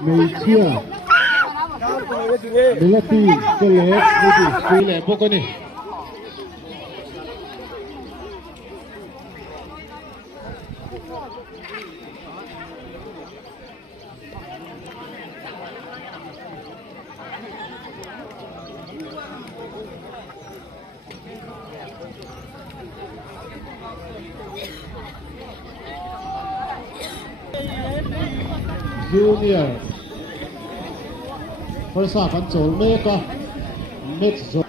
Malaysia Melati Kelep Kelep pokok ni Junior persahabatan Sol mereka Mezzo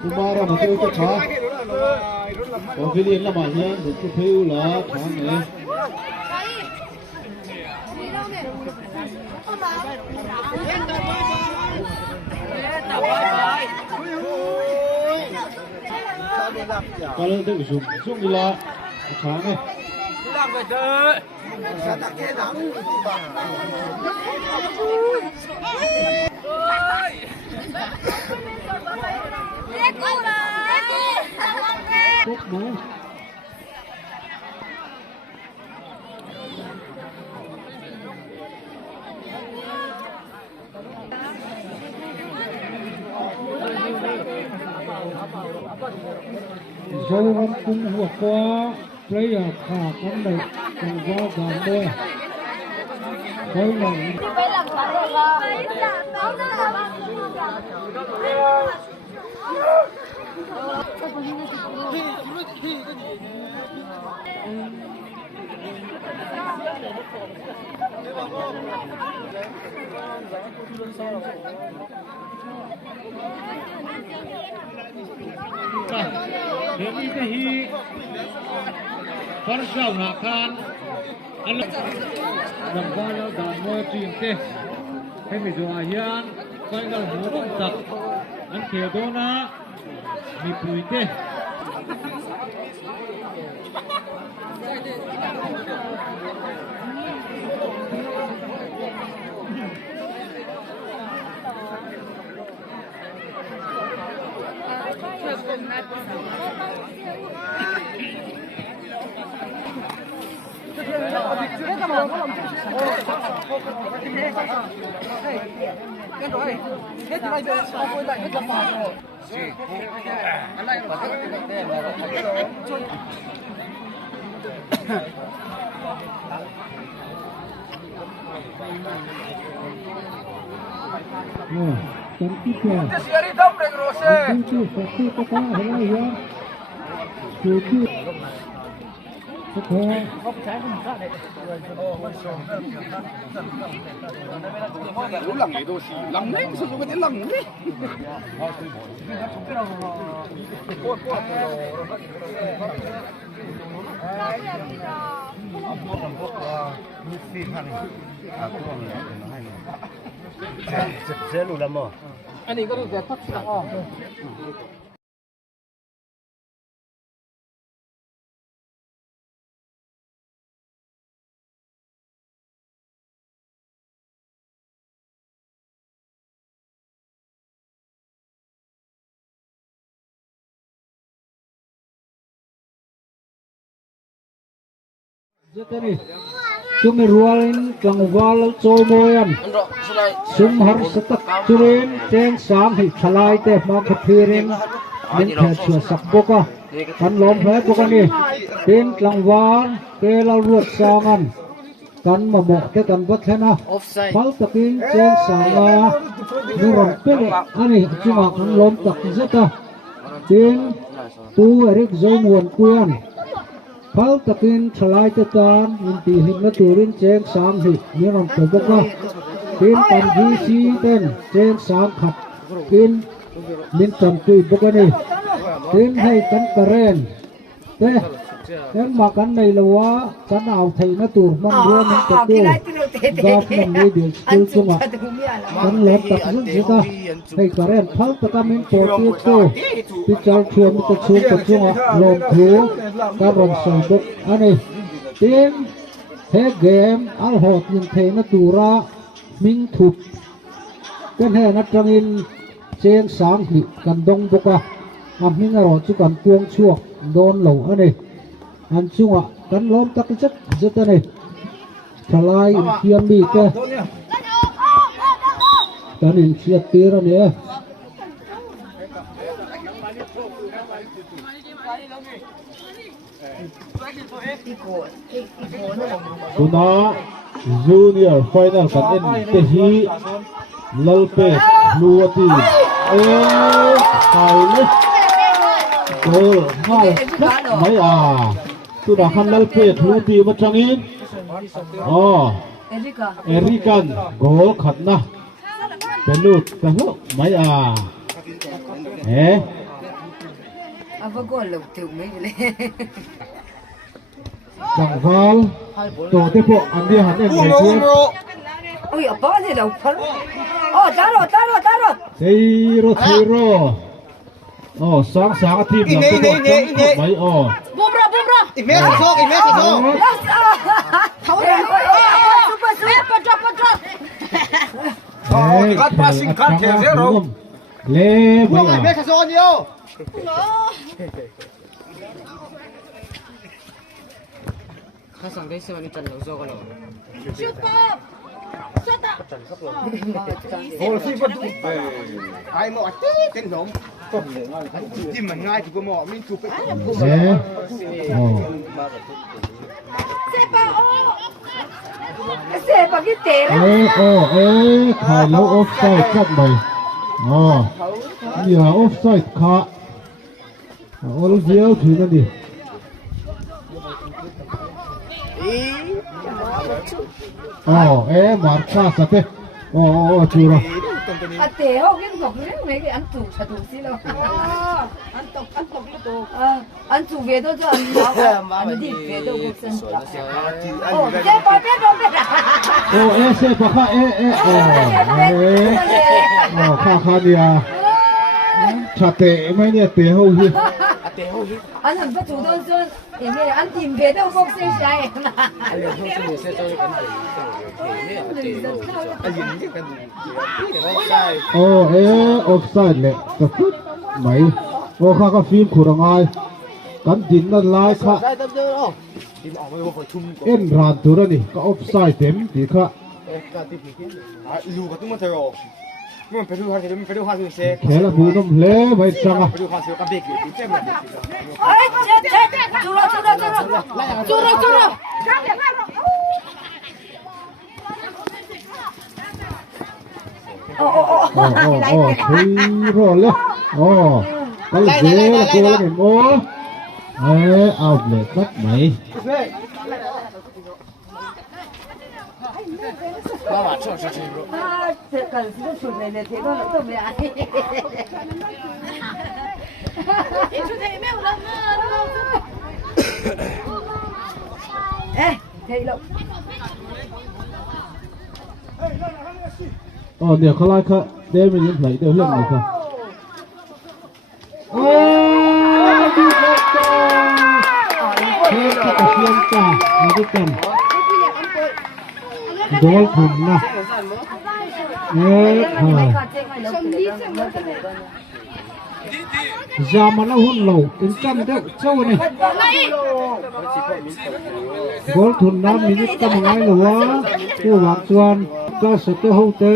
Kumara masih ikut kah? Pavilion lama hian untuk PU lah kang eh. Kalau itu sung gila kang eh. Dấu văn cung hùa qua lấy ở khả cắn đẩy cùng qua đàn đê với lòng Demi tahi Farsau nakan Nambala dan motin teh Kami doa yan Kaigal hurung tak An kedona Mipui teh Cantiknya. Itu satu kata adalah yang tujuh. Lằng này đâu xì, lằng đấy, sao dùng cái lằng đấy? Dễ luôn lắm rồi. Anh ấy có được cái tắt không? Jadi cumi rualin kangwal comoyan sum har setak curin ceng sam hi chalai te ma khathirin min kha chua sakboka kan lom phai boka ni tin kangwal ke la ruat sangan kan mamok te kan bat thena phal takin ceng sanga nuron pele ani chuma kan lom tak zata tin tu erik zomuan kuyan phal takin chalai te tan inti himna turin cheng sam hi niron toboka tin tan gi si ten cheng sam khat tin min tam tui bokani tin hai kan karen te kan makan nei lawa kan au thei na tur man ro man ta tu gap man nei bil skill chunga kan let tak zun jita hai karen phal takamin po tu tu pi chal thuam ta chung ta chunga lom thu ka ron sai bok ani tin เฮเกมอัลฮอดยิงเทนตูระมิงถุบเป็นแห่นัดจังอินเชียงสางหิกันดงบุกะมิงอรอจุกันกวงชั่วโดนเหล่าอันนี้อันช่วงกันล้มตักจักจัดนี่ทลายเทียมดีก็กันอินเชียตีระเนี่ยคุณน้าจูเนียร์ไฟนอลกันเอ็นเตฮีลลเปลูวตีไทยเลยโอ้ง่ายไม่ตุดาคันลลเปลูตีมาจังอินอ๋อเอริกันโกลขัดนะเป็นลูกกันเหรอไม่apa gol lu tu me le สังฟัลตัวที่พวกอันเดียหันเอ็นเลยคือ oi apa ni lau par oh taroเซโรอ๋อสองทีมหลังตัวไม่bumra Imesa sok. super drop คัดพาสิงคัดแค่เสียเรา เล่ไม่ Imesa sokเดียว Kasang dai sa ni chan lo zo ko lo. Hol si vật ai mò tí tên giống chim mà ngay thì có mò mình chụp cái เล่อ๋อ sepa que te ถ่ายแล้วออฟไซด์ครับไหมอ๋อนี่ฮะออฟไซด์ค่ะโอ้ลูกเดียวถือกันดิอ๋อมาร์คาสเต้อ๋อจูระ ate ho gen sok le me ke an tu cha tu si lo an tok lu tu an tu ve do jo an di ve do ko sen oh sepa pe do pe โอ้เซปะค่ะค่ะเดียชาเตะไม่เนี่ยเตะหูหิ an han pa tu don son ye an tim ve do ko sen sai na Ai lo so ni se zo kan dai. Ai ni ni kan dai. โอ้ออฟไซด์เลยก็คือไหมโอ้ข้าก็ฟิล์มขุดง่ายกันดินนั่นลายค่ะ Sai tam zo lo. Tim ong mai ko chum ko. เอ็นรานตัวนี่ก็ออฟไซด์เต็มดีค่ะ Ka ti pi ki. lu cái tung mà theo mình phải đưa hoa thì sẽ แค่ละบูน้ำเละไปจังอ่ะ phải đưa hoa thì có biết cái tem này ai churaทีรอเลยก็เลยละกูแล้วเนี่ยโอ้เอาเลยสักไหม Ba ma cho cho chi lo. se kan si su ne ne te ko to me ai chu thei me u la thei lo อ๋อเนี่ยเขาไล่ค่ะเดี๋ยวมันยังไหลเดี๋ยวเรื่องไหนค่ะดีจังเทียนกับเทียนจ้ามาด้วยกันโดนผมนะยามันแล้วหุ่นเหล่าเป็นจำได้เจ้านี่โกลทุนน้ำมีนิดก็มังไงหรอวะผู้หวังชวนก็สุดตัวหูเตะ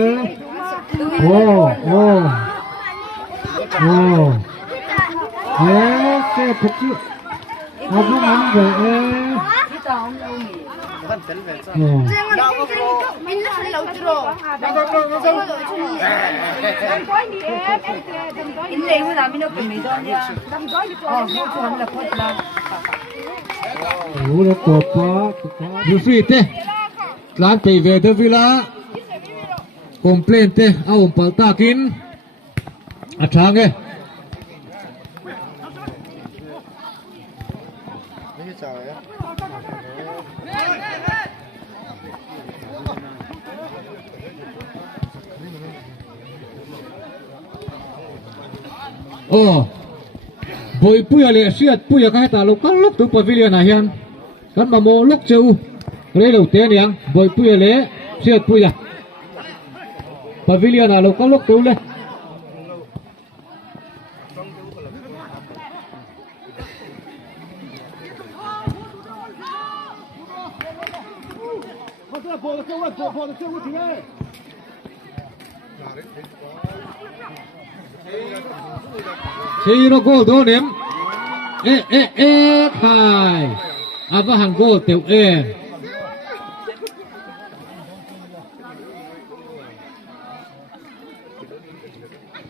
โอ้เจ้าพจิเอาพวกนั้นไปIni ibu kami nak pemidonnya. Oh, bukan nak potlah. โอ้แล้วตัวป้าดูสิเต้ร้านไปเวเดวิลาคอมเพลนเต้เอาปลาตากินอาชางเอ้โอ้บอยปุยอะไรเสียดปุยก็ให้ตาลูกกันลูกตัวปาวิเลียนไหนยันกันมาโมลูกเจ้า lấy đầu tiên nhàng với bùi lẽ xuyên bùi à pavilion à lâu có lúc cứu lên Chiro go do ném khai ava hàng go tiểu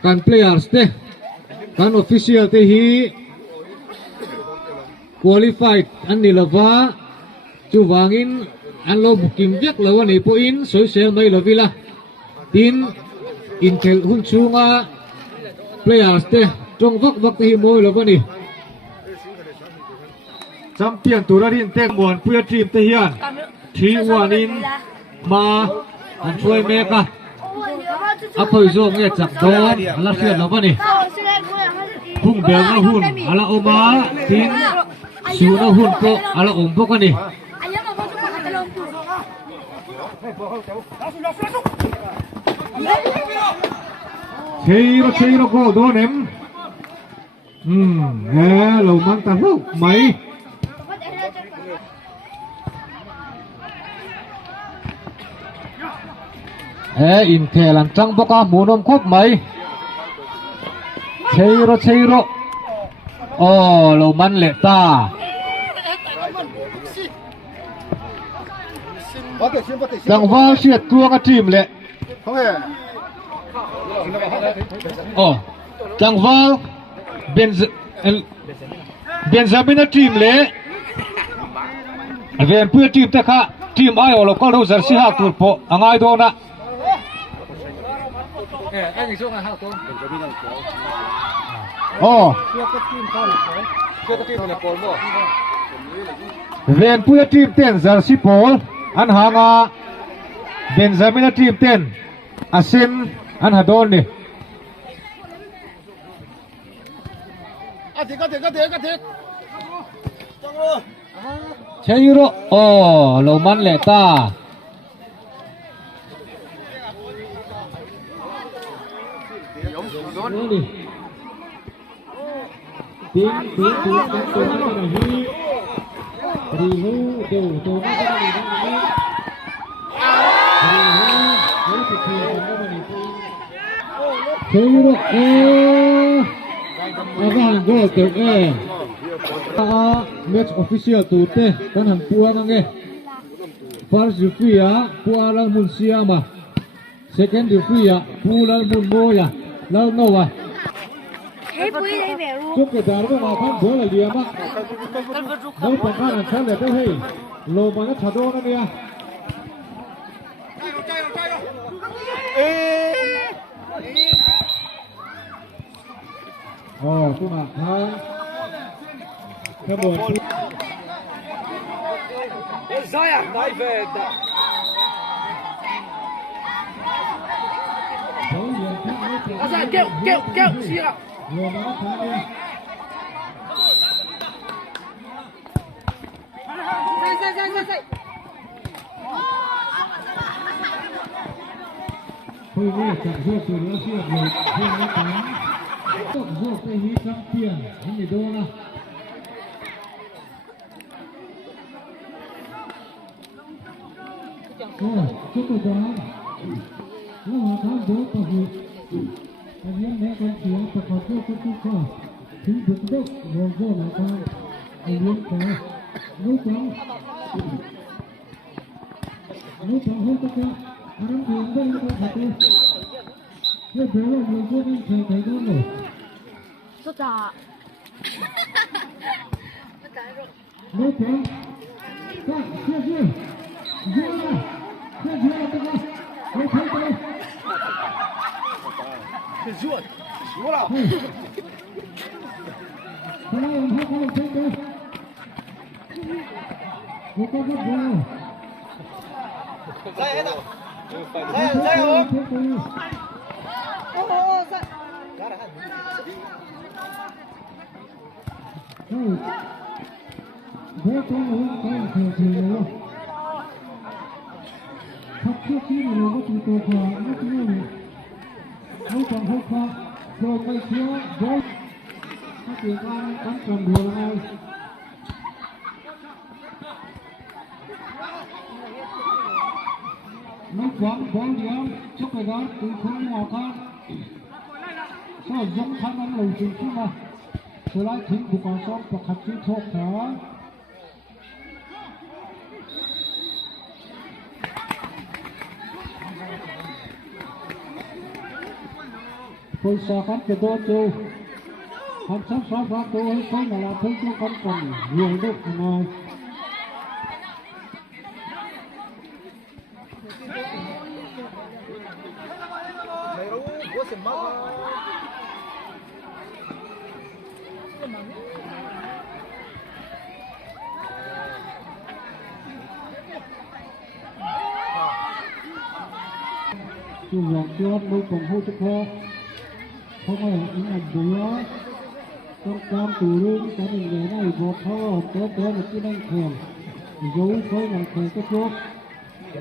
kan players te kan official te hi qualified an ni lova chu wangin an lo bukim vek lo ni po in social mai lovila tin in khel hun chunga players te trong vak vak hi moi lo ni champion turarin te mon puya team te hian 3-1 in ma an choi meka a phơi zo nghe chặt don ala fiat lo ni hung bel na hun ala oma tin su na hun ko ala om ko ni cheiro ko do nem lo mang ta lo mai in khe lan trăng boka munom khop mai cheiro lo man le ta Càng va siết tua cái team lệ. Càng va Benjamin team lệ. Ven pua team ta kha team ai olo ko ro jersey ha tur po angai do na. Anh xuống là hao tôi. Ven pua team ten jersey pol an hanga Benjamin team ten asin an hadon ni. Chayuro lo man le ta tiếng match official tu te kan han pua nge first referee pua lang mun siama second referee pu lang mun moya lang no wa chúc cái đàn nó vào thăm bữa là liềm á đâu phải các anh xem để tôi hay lô mà nó thở đô nó kìa tôi mặc hai cái buồn kêu xì ạ. Thôi nghe chặt vô từ đó xí hợp lực vô nó tám tổng vô cái hí trăm tiền anh để đô là chúc tôi đó nó hòa tháo bố tập vụ anh em mẹ con chuyện tập hợp vô cái chú kho chính vực đốc rồi vô là con anh em cả nấu cháo hơn tất cả anh em tiền đây nó thật đấy cái bố là người vô anh thầy thầy con rồi rất là nấu cháo các chưa vô là tất cả nấu cháo đây Chúa nào. Cái này em không thấy đâu. Một con rất vào. Dây hết rồi. Dây không? Dây. Vô con không có thường thường luôn. trước khi mà nó chỉ tổ của nó chỉ là hậu chẳng hậu khoa rồi quay phía với các tiền quan cán cầm đường này nó quán điểm chúc cái đó từ không mò con sau giống khăn ăn lẩu chính chứ mà sửa lại chính của con sót và khắc chữ thuộc đó tôi xa khăn cái đó chứ khăn sắp sắp ra tôi ấy thấy là thấy tôi con cần nhiều lúc này chú nhọc chưa mới còn hô cho kho không phải những ảnh bữa trong cam tù lương cái mình này bột thô té một cái đánh khèm dấu với ngày khèm cái chỗ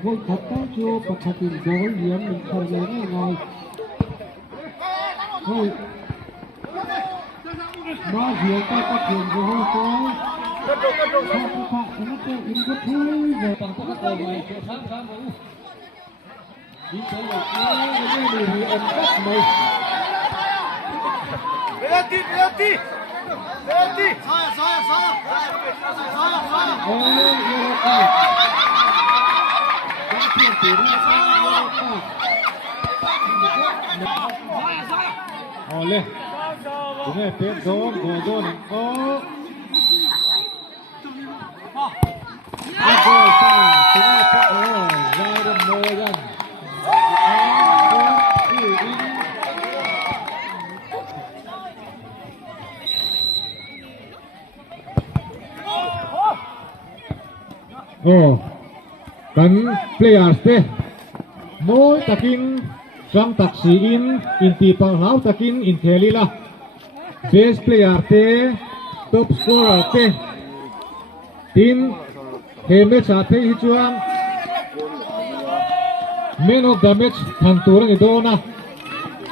với thật tao chưa và thật tiền dấu hiểm mình không nhớ này ngồi thôi nó hiểu ta có tiền rồi hơi có sao các bạn nó có in có thứ về bằng các tờ này sẽ sáng vũ đi tới là cái điều ẩn cách này Berhenti. Saya. Oleh, ini pedon, godon, oh. Ada sah, ini oh, zaidam moyan. Kan players te moi takin sang taksi in ti pang hau takin in khelila best player te top scorer te tin heme cha the hi chuang man of the match thang tur ni dona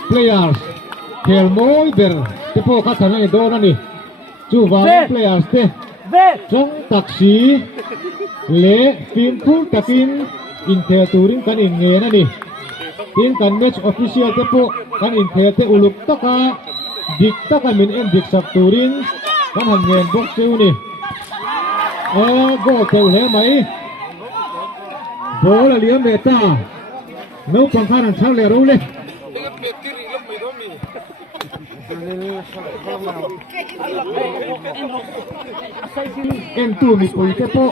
players khel moi ber te po kha thang ni dona ni chu wa players te trong taksi le phim phun takin in theo turin kan in nge na ni tin kan match official te po kan in theo te uluk taka dik taka min en dik sak turin kan han ngen bok cheu ni go teu le mai bola liam le ta no pang khan an thau le ro le em tu mi poi te po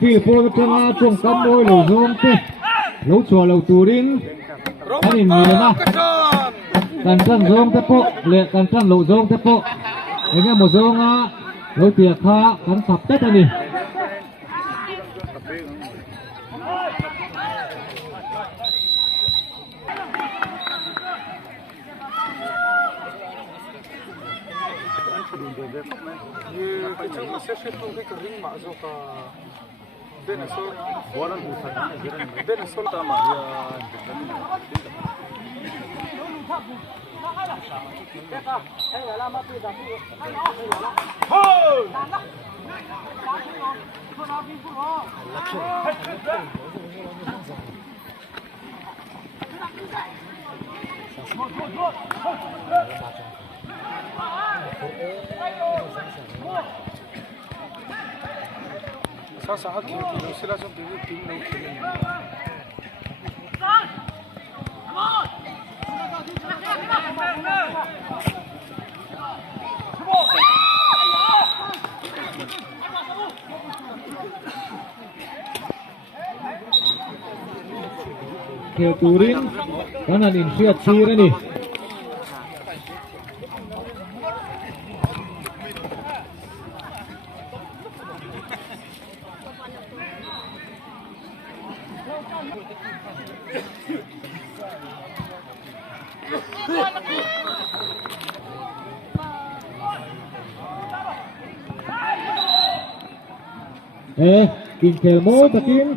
phi po changa chung kam moi lo zong te lo chua lo turin anh in ni na kan chan zong te po le kan chan lo zong te po ene mo zong a lo tia kha kan sap te ta ni Sasa haki ni sila sa tim ng theo turin kan han in siat sira ni in khel mo takin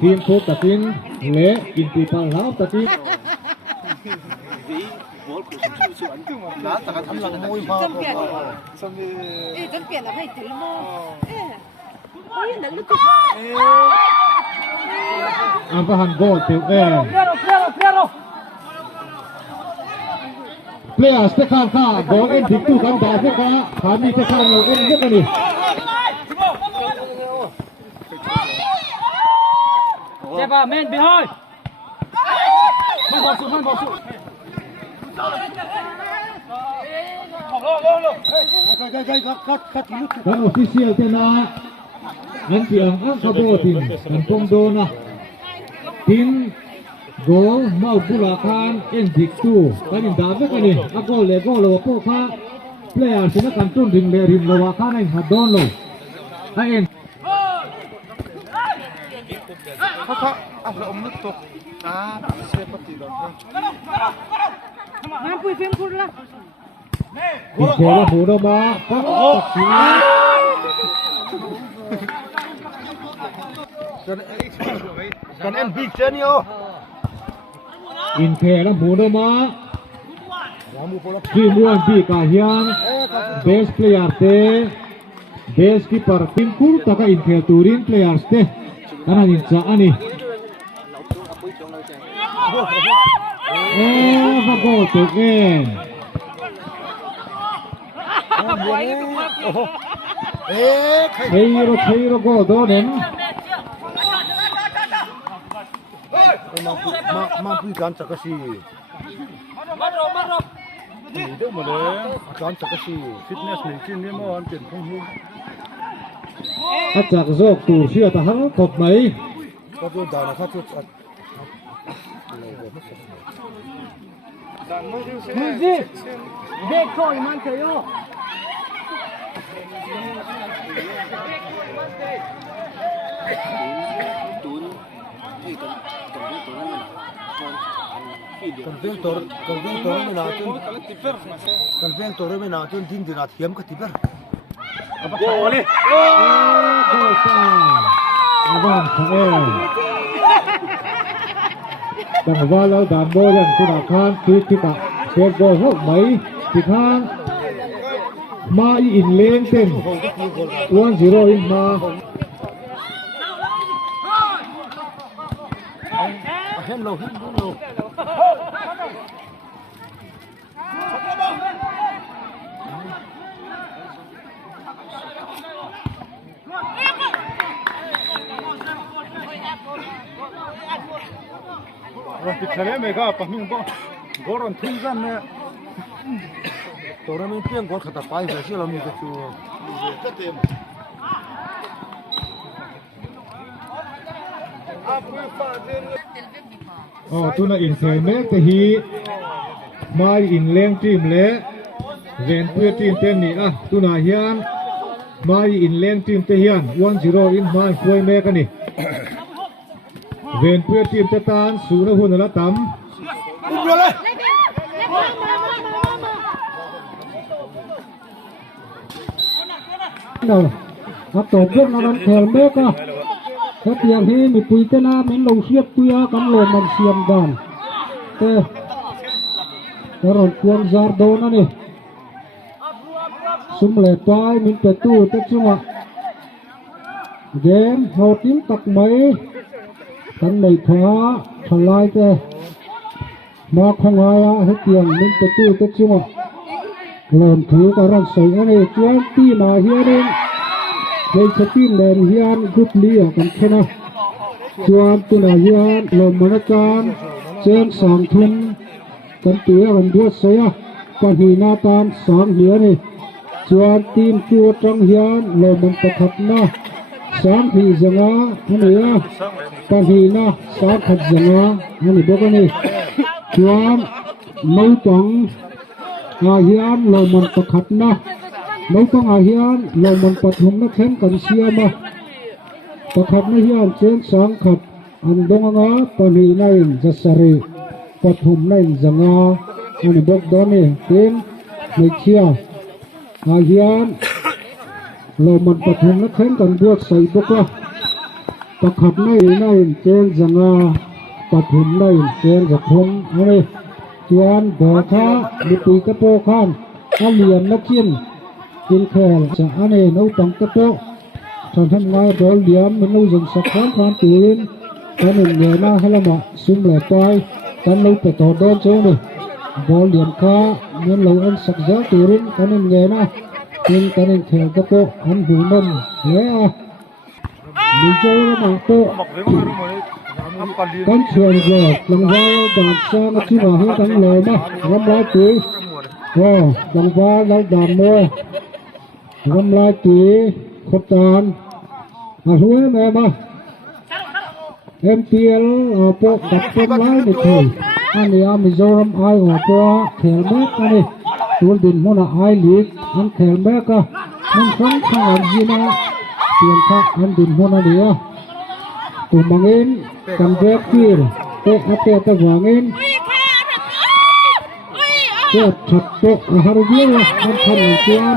ทีมโคตรตินเละกินปีปลาแล้วตะกี้ 真变了，还对吗？哎呀，能够。 อันประหันโกเต็มเพลย์สเตคานข้าโกเอ็นถึงตู้กันดาเสก้าขามีสเตคานเราเอ็นเยอะกันนี่เจ็บป่ะแมนไปห้อยมันบอลสุดแล้วออฟฟิเชียลเจ้านะนั่นเสียงอังคาโบทินกันพงโดนะทินโกเมาบุราคานเอ็นดิกตูกันยินดาบกันนี่อาโกเลโกโลโปค้าเพลย์สินะกันจุนถึงเลริมโลวาคาในฮัดดอนโลไอเอ็นเราอมลึกตกเสียปฏิดอน มาปุยเฟียงคุณละ อินเคละหูดมาปักตักสีกันเอ็นบิ๊กเจนิโอ อินเคละหูดมาที่ม้วนที่กาเฮียนเบสเพลย์เตเบสคีปาร์ทิมคูตะกอินเคตูรินเพลย์เตกันนั่นอินจ้าอันนี้ฟังโกตุกเองเฮียโรโกโดเนนมาพูดกันสักทีนี่เดี๋ยวมาเลยกันสักทีฟิตเนสหนึ่งชิ้นนี่มันเป็นพวกนี้ อาจากโจกตูเชื่อตาหังกบไหม ก็ดูดาวนะครับจุดมึงสิเด็กคอยมันเถอะโยกันเพียงตัวไม่นานจนกันเพียงตัวไม่นานจนดินดินาเทียมก็ติดแล้วโอ้เลยโอ้ซ่าอาบ้านของเอ๋ดังว่าแล้วด่านโบยันคุณอาคารคือที่ตะเกิดโบหกไหมที่ข้างมาอินเลนเต็ม10อินมาเห็นโลเราติดทะเลไหมครับปั๊มยังบ่กอร์นทิ้งกันเนี่ยตัวนั้นไม่เพียงกอร์ขัดไปแต่ที่เรามีกระชูอ๋อตัวน่ะอินเซเมกแต่ฮีมาอินเลงทีมเละเวนเพื่อทีมเต็มนี่อ่ะตัวน่ะเฮียนมาอินเลงทีมเตียน10อินมาคุยเมกันนี่เวนเพื่อทีมเตตานสูนหุ่นละต่ำเนาะถ้าตกเรื่องนั้นแถมเมกอ่ะถ้าเตียงให้มีปุยเตนาเหม็นลงเชียบปุยกันลมมันเสียมกันแต่รถกวนซาร์โดนั่นนี่สุมเล็ดไปมินเปตู้ตัดชัวเกมหอทิ้งตักไหมทันในขวาทลายแต่มาขงายให้เตียงมินเปตู้ตัดชัวเริ่มถือการรักษาอะไรจวนตีมาเฮียนึงในสตีนเลนเฮียนกรุ๊ปเลี้ยกันแค่นั้นจวนตัวนาเฮียนลมมันการเจ้าสองทุนกันเตี้ยกันด้วยเสียกันหีนาตานสองเหียนี่จวนทีมตัวจังเฮียนลมมันประทับนะสองผีจังอ่ะนี่กันหีนะสองขัดจังอ่ะนี่บอกกันนี่จวนไม่ต้องอาเฮียนลมมันประทับนะไม่ต้องอาเฮียนลมมันปฐมนักแข่งกันเชียมาประทับนะเฮียนเจ้าสองขัดอันดงอ่ะตอนนี้ในจะสรีปฐมในจังอ่ะนี่บอกดอนนี่เต็มไม่เชียอาเฮียน เรามันปฐมนักแข่งกันบวกใส่บวกละประคับในเจนจังอาปฐมในเจนกับพงอะไรจวนบ่อค้าลุปีกระโปข้ามอาเหลี่ยมนักขิ้นกินแค่จะอันนี้นู้ตังกระโปทำไงบอลเหลี่ยมมันนู้จังสักครั้งความตื่นตอนนี้เงยหน้าให้ละหมาซุ่มแหลกไปตอนนู้ไปต่อเดินโจ้เลยบอลเหลี่ยมค้าเงินเราอันสักเจ้าตื่นตอนนี้เงยหน้ายิงตอนนี้แข่งกระโปอันหูนมแล้วมีโจ้ละหมาโตกันเชียงเกลือลงไว้ดาบซ้ำมาที่มาให้กันเลยนะรำลายตีก็ลงไว้แล้วดาบมือรำลายตีขบตานมาช่วยแม่มาMPL โปะดับเป็นไล่ไม่เคยอันนี้มีโจรำไอ้หัวโปะแขนแม่กันนี่ตัวดินมันไอ้ลีกอันแขนแม่ก็มันครั้งข้างยีนะเปลี่ยนท่าอันดินมันเดียวตัวมังเงินกันเวกที่เตะเตะตะหวงเงินเตะชัดเตะหารุเดียวมันทำเสียง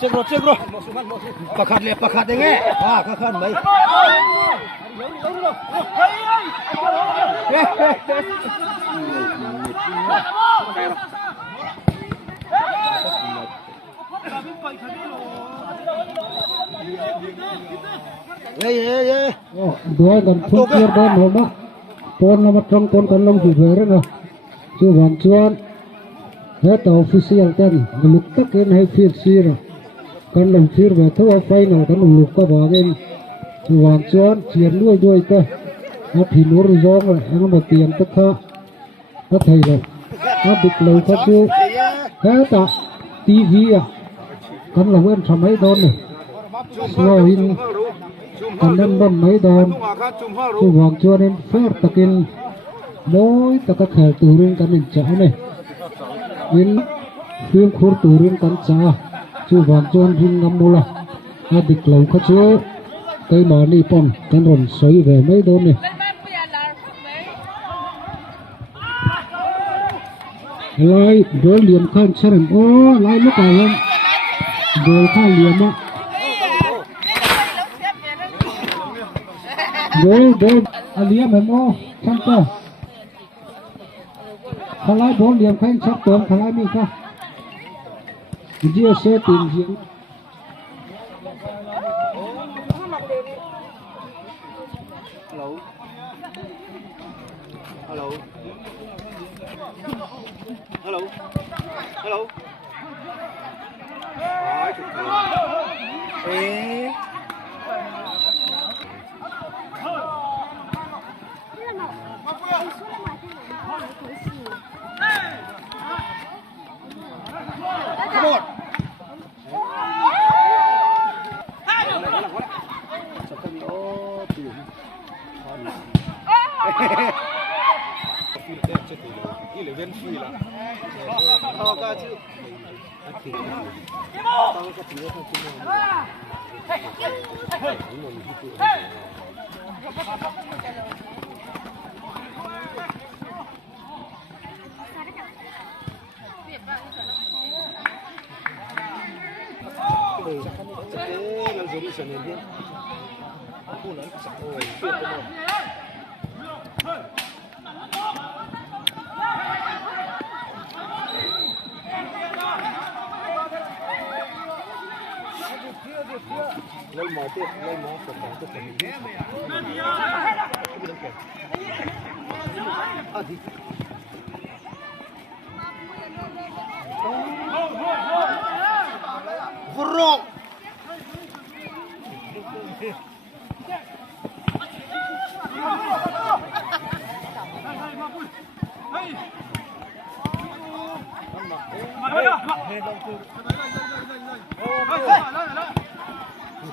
cek bro pakat deh nge kakan baik dua dan puncer dan nama pon nama trong pon kan long juga na cuan cuan heta official kan belum tak kan hai fit sir kan long sir ba thaw final kan long ka ba gen cuan cuan chianด้วยก็อาผินวรจองอันมาเตียงตะคะถ้าไทยเราถ้าบิดเลยเขาชื่อheta TVอ่ะkan long wenทำให้โดนนี่สโลวินกันดันบนไม่โดนผู้หวังชวนนั้นเฟรตะกินน้อยตะกะแขกตูรินกันนี่จ้าเนี่ยวินฟิล์มคูร์ตูรินกันจ้าผู้หวังชวนพิงกำมูละอาดิกเหล่าเขาเชื่อไกมานี่ป้อมกันรอนสวยแบบไม่โดนเนี่ยลายโดนเหลี่ยมข้างเฉลิมโอ้ลายลูกไก่ยังโดนข้างเหลี่ยมอ่ะโดนอาเลียมเห็นโอ้ช่างเตอร์ขลายโดนเหลี่ยมแข้งชักเติมขลายมีค่ะเจียเสติงเสียง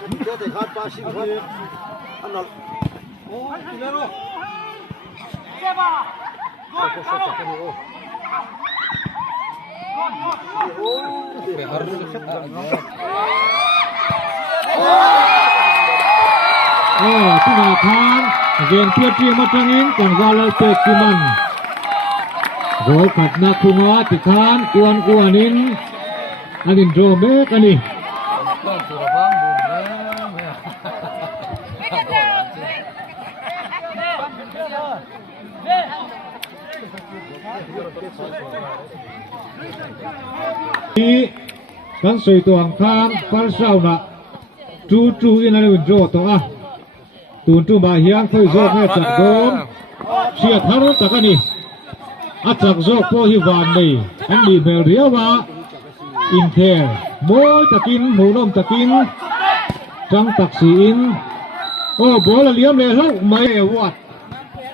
Kita dekat pasir kan, anak. Oh, ini loh. Siapa? tu nak kan, gen tiap macam ini kan galau tekiman. Rồi khát na khunga tikan kuan-kuanin anin drome kani. Kan soi tuang kan pal sau na chu in ale draw to a tun tu ba hiang khoi zo nge chak dom sia tharu takani achak zo po hi van nei an ni mel riawa in the moi takin munom takin chang taksi in o bol liam le lo mai wat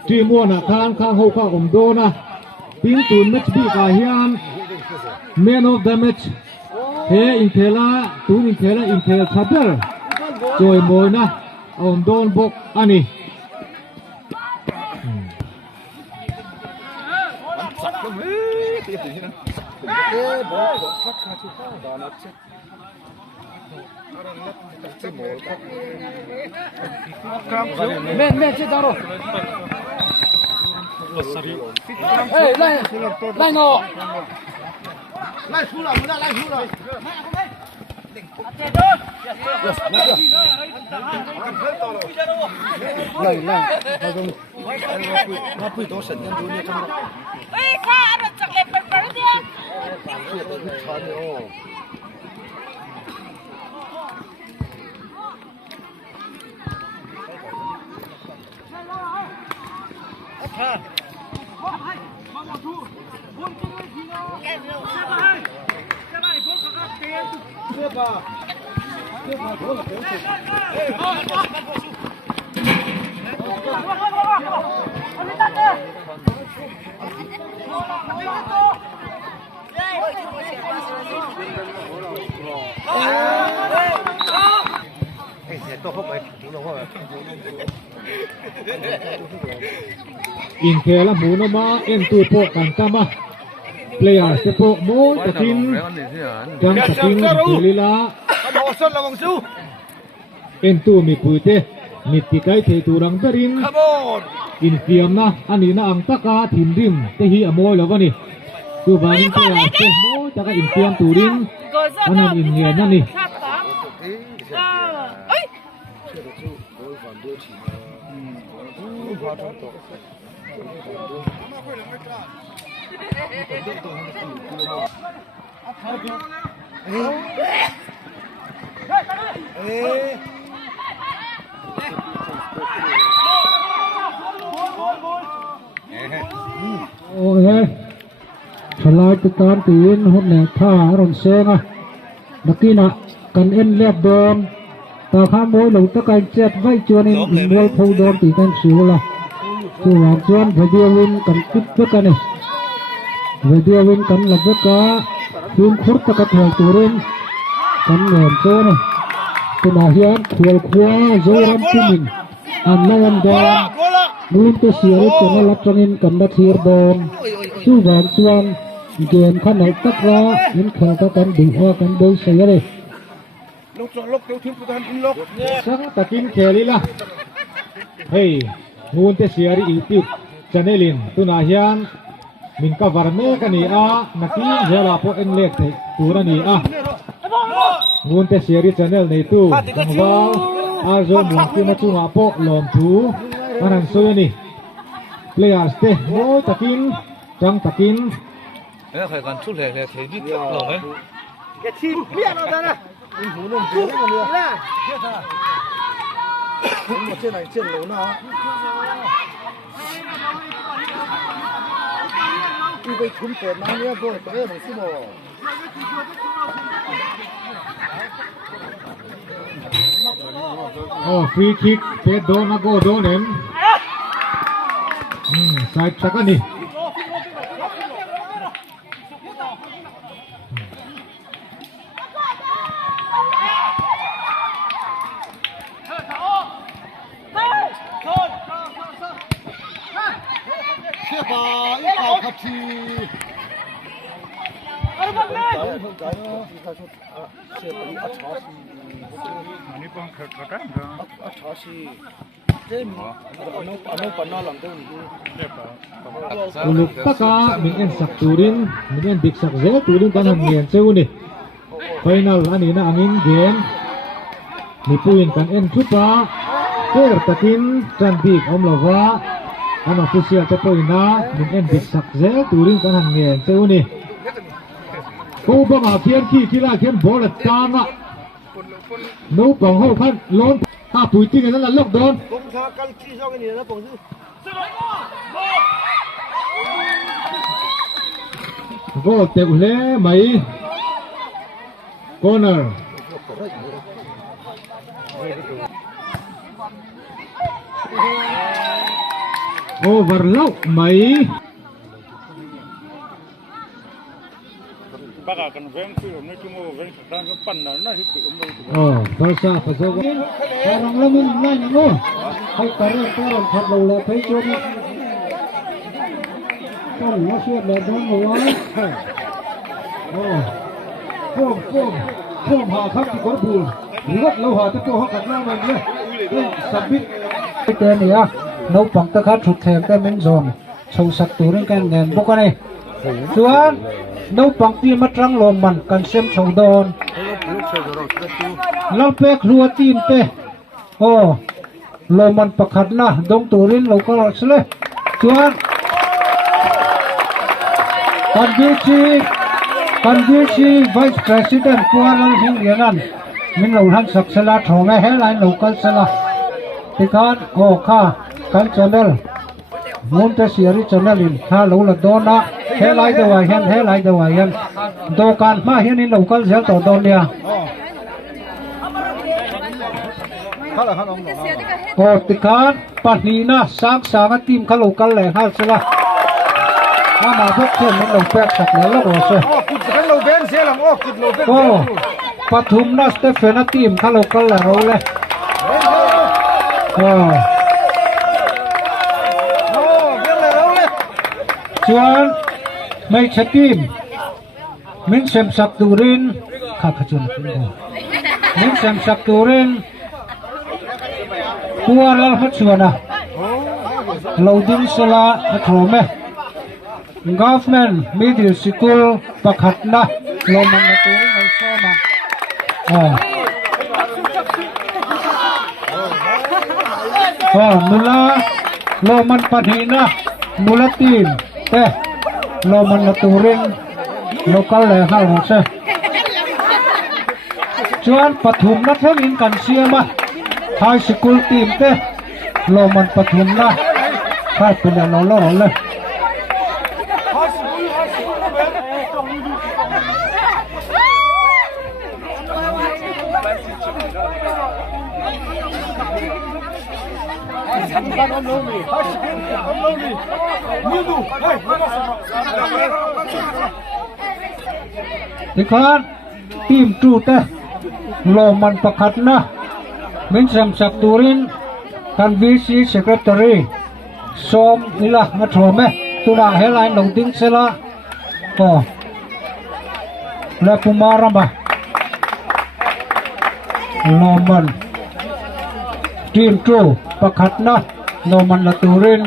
ti mo na khan khang ho kha om do na tin tun match bi ka hian man of the match he in thela tu in thela in thel thaber choi moi na om don bok ani Men chết đâu rồi? Ê, lại ngộ. Lại xuống rồi, lại xuống rồi. Nó quy tố sẵn nhân như trong đó. Ê, khá, nó chẳng lẽ bật bật đi. in thela muno ma en tu po kan tama player se po mo takin jang takin lila Nó sân là bằng chú. en tu mi puite mi tikai thei turang berin Come on. in fiam na ani na ang taka thim rim te hi amoi lawani tu banin player se mo taka in fiam turin anan in nge na ni ôi shalai tu tan tin hốt nè tha ron seng à đặc kia nè cần en lẹp đòn ta khá mối lồng tất cả chết vay chuan in môi thâu đòn thì tan xíu là tu hoàng chuan phải đưa lên cần tiếp tất cả này phải đưa lên cần là tất cả phun khốt tất cả thời turin cần ngền cho này tu nào hiền khuya khuya dối ram tu mình ăn lâu đòn luôn tu xíu cho nó lắp trong in cần bắt thiệt đòn chu hoàng chuan game khăn này tất ra những khởi các cần bị hoa cần bơi sấy đây Lúc tiểu thiếu của thanh lúc. sáng takin kheli la hey ngun te siari youtube channelin tuna hian min ka varme kani a nakin hela po en lek thei turani a ngun te siari channel nei tu kangwal a zo mun ki ma chunga po lom thu anan soyani players te mo takin chang takin 내가 약간 출래 돼지 뜯어. Cái chim biết nó ra nè. Mình hú nồng tiếng còn nữa. Mà trên này trên lỗ nào. Đi về chúng tôi mang nhé tôi cái này xin rồi. oh free kick pe do na go do nem side takani Uluk taka mingen sak turin mingen dik sak ze turin kan han ngen cheu ni final ani na angin game ni puin kan en chupa ter takin chan dik om lova an official te poina mingen dik sak ze turin kan han ngen cheu ni ko ba ma khian ki la khian bol tama no pang ho khan lon ta pui ti kan la lok don vô tệp lé mấy corner overload mấy bác cần vén cứ nói chung là vén đang cáiปั่นnó thì tự phải sao rằng là mình nói nhá ngô hay cái thật đầu là thấy chưa con nó xuyên là đó ngồi phôm họ khắp thì có buồn rất lâu họ tới cô họ cắt nhau mình nhé sắp biết cái tên này á nấu bằng tất cả sụt thèm cái miếng giòn sâu sắc tủ đến cái nền bốc này chuan nấu bằng tiền mất răng lồn mặn cần xem sầu đòn lau pek rùa tin pe lồn mặn bạc hạt na đông tủ đến lâu có lọt xí chuan Convici Vice President Kuala Hingyanan min lo han sak sala thonga headline local sala tikan kha kan channel Montessori channel in ha lo la dona headline de wa hian dokan ma hian in local zel to don lia tikan panina sang team kha local le ha sala mà phúc thêm mình lồng pek sạc nữa rồi sao? cái lồng bên xe làm cụt lồng bên. Pathum na Stephen team kalau kalau là rồi le. Chuan mấy cha team mình xem sạc turin khắc chun mình xem sạc turin Kuala hết chuan à lâu din sala throw me government middle school pakhat na loman na turin ay soma mula loman panhina mula team te loman na turin local le hal se chuan pathum na thangin kan siama high school team te loman pathum na khai pina lo le Ikan tim tu teh loman pakat na min sam sak turin kan VC secretary som ilah ngatrome tuna headline long ding sela la pumaramba loman tim tu pakat na loman la turin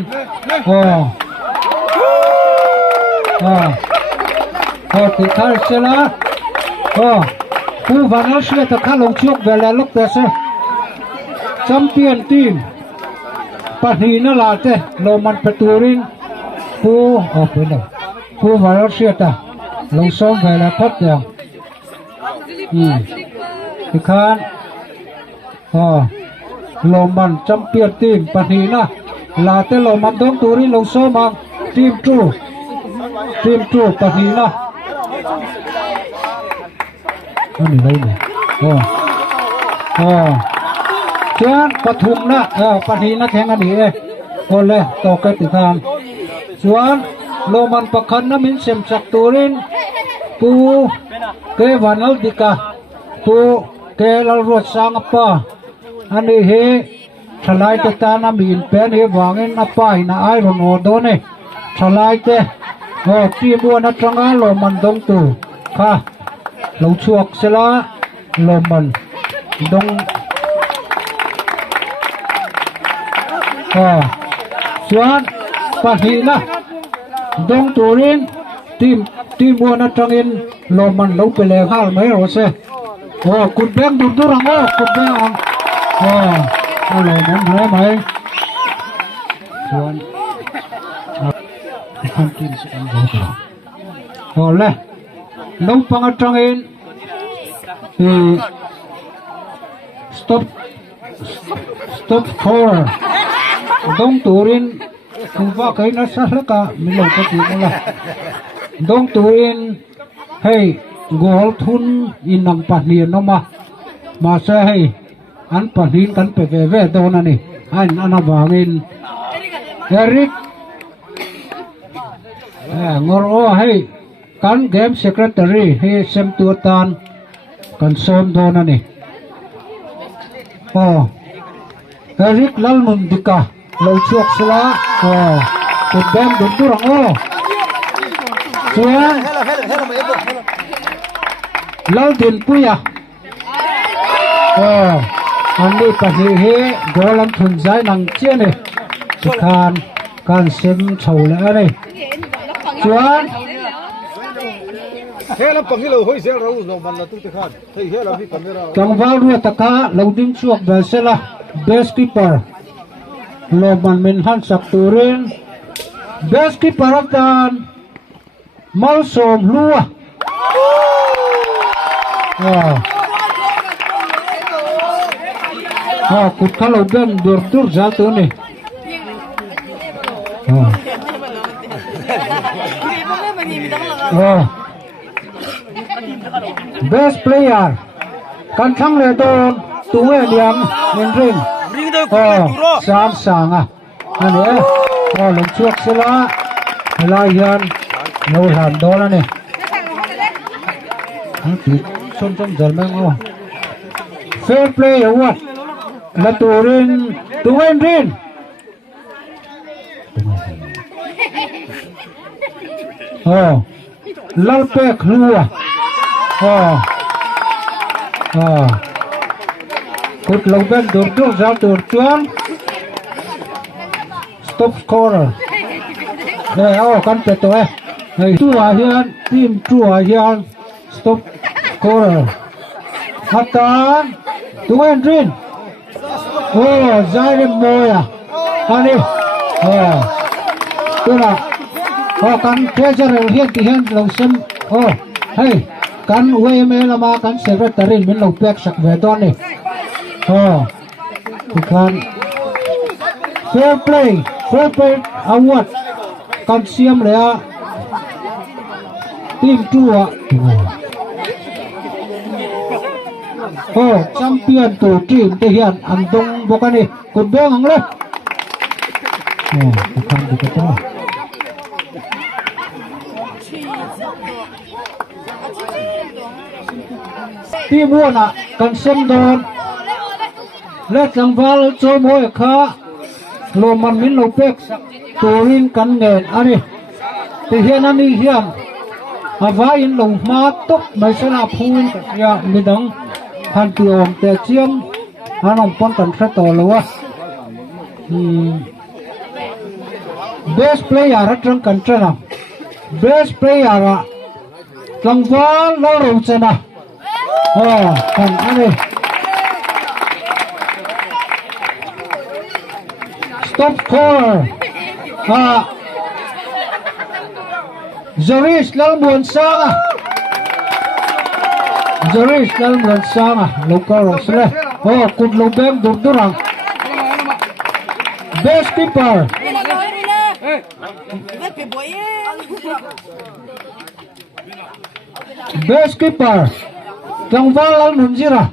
tikai sela pu vanal shle ta khalong chok vela lok te se champion team panhina la te loman peturin pu pena pu vanal shle ta long som vela phat ya tikan loman champion team panhina la te loman dong turin long som mang team 2 panhinaนี่เลยเนี่ยเจ้าปฐุมนะปฐีนะแข่งกันดีเลยคนเลยต่อกันติดตามส่วนโรมันประคันนะมินเซมสักตูรินปูเกวันอลดิกาปูเกลรวดสางอปะอันนี้เฮทลายตะตานะมีนเป็นเฮวางเงินอปะหินะไอรอนโอโดเน่ ทลายเตะโอ้ที่บัวนัดงาลมันดงตูค่ะเราชวกเสละลมันดงส่วนปะหีนะดงตูรินทีมบัวนัดอินลมันเราไปเลยข้าวไม่รู้สิโอ้กุดแบงดุรังโอ้กุดแบงอะไรนั้นหายไหมส่วนทำกินสิ่งนี้โอ้เลยน้องปังจังเองstop for ดงตูรินคุณว่าใครนัสละกะไม่ลงปฏิบัติละดงตูรินให้กอลทุนอินนำปัจเจียนมาเสียให้อันปัจเจียนกันไปเวทโดนนี่อันนั้นบางินเอริกงอร์ให้กันเกมเซคเรตรีให้เซมตัวตานกันโซมโดนนี่เอริกลัลมุนดิกาเราชกสละกุดแบมดุรังส่วนเราดินปุยอันนี้ก็คือโกลัมทุนใจนังเชียนี่สุขการเซมเฉาเลยอะไรส่วนHela pangilo hoi sel rau no man la tu te khan. Thei hela hi kamera. จังหวะรัวตะกาเราดึงช่วงเบสละเบสกีปอร์โลมันเป็นหันสักตูเรนเบสกีปอร์กันมัลโสมลัวกุดข้าเราเดินเดือดตุรจัลตัวนี้best player กันทั้งเลยโดนตัวเดียมเงินริงสามสางอันนี้หลงช่วงเสละลายยันเราหันโดนแล้วนี่ติดส้มๆจัลแมงfair play วัดและตัวรินตัวเงินริงลัลเปกลัวกุดลงเป็นดูดจัลดูดจวน stop scorer กันเป็ดตัวตัวเฮียนทีมตัวเฮียน stop scorer ฮัตตานตัวเอ็นรินใจเรียบร้อยอันนี้ตัวน่ะกันเทเจอร์เฮียนที่เฮียนเราเซมให้กันเวเมลมากันเซเรตรินเป็นเราเปียกสักเวทอนนี่ทุกคนfair play อาวุธกันเสียมเลยทีมจั่วแชมเปี้ยนตัวทีมที่เฮียนอันตรงบอกกันนี่กดเบ้งเลยทุกคนดูกันต่อที่บัวน่ะกันเส้นโดนและจังหวะโจมวยข้าโลมันมินโลเป็กตัวรินกันเงินอันนี้ที่เฮียนั่นนี่เฮียมอาว่าอินลงมาตกไม่ชนะพูนกับยาไม่ดังพันตัวแต่เจียมอันนั้นป้องกันแค่ตัวเลยวะbest player รัตรังกันชนะ best player จังหวะเราชนะkan ini stop score Zaris dalam bulan sana lokal sudah kut lubang durang best keeper Trong vang lao nụn gì ra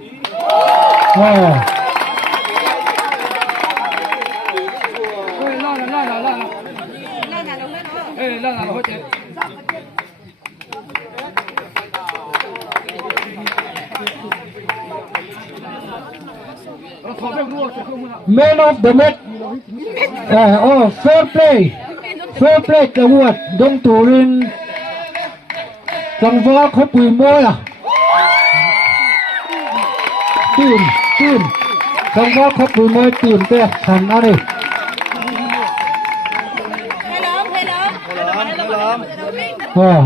man of the match fair play Fair play award Dong Turin Tang va khop bùi môi à Team Tang va khop bùi môi team te thành anh đi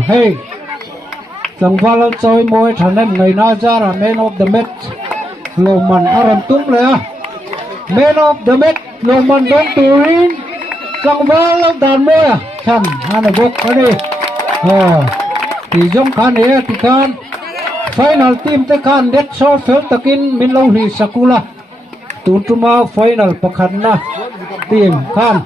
hey Tang va lan chơi môi thành em ngày na ra là man of the match lô man aram tungเลยà man of the match lô man Dong Turin Tang va lan đàn môi à thành anh bốc anh đi thì giống khán này thì khán final team te khán net so fel takin min lo hi sakula tuntuma final pakhan na team khán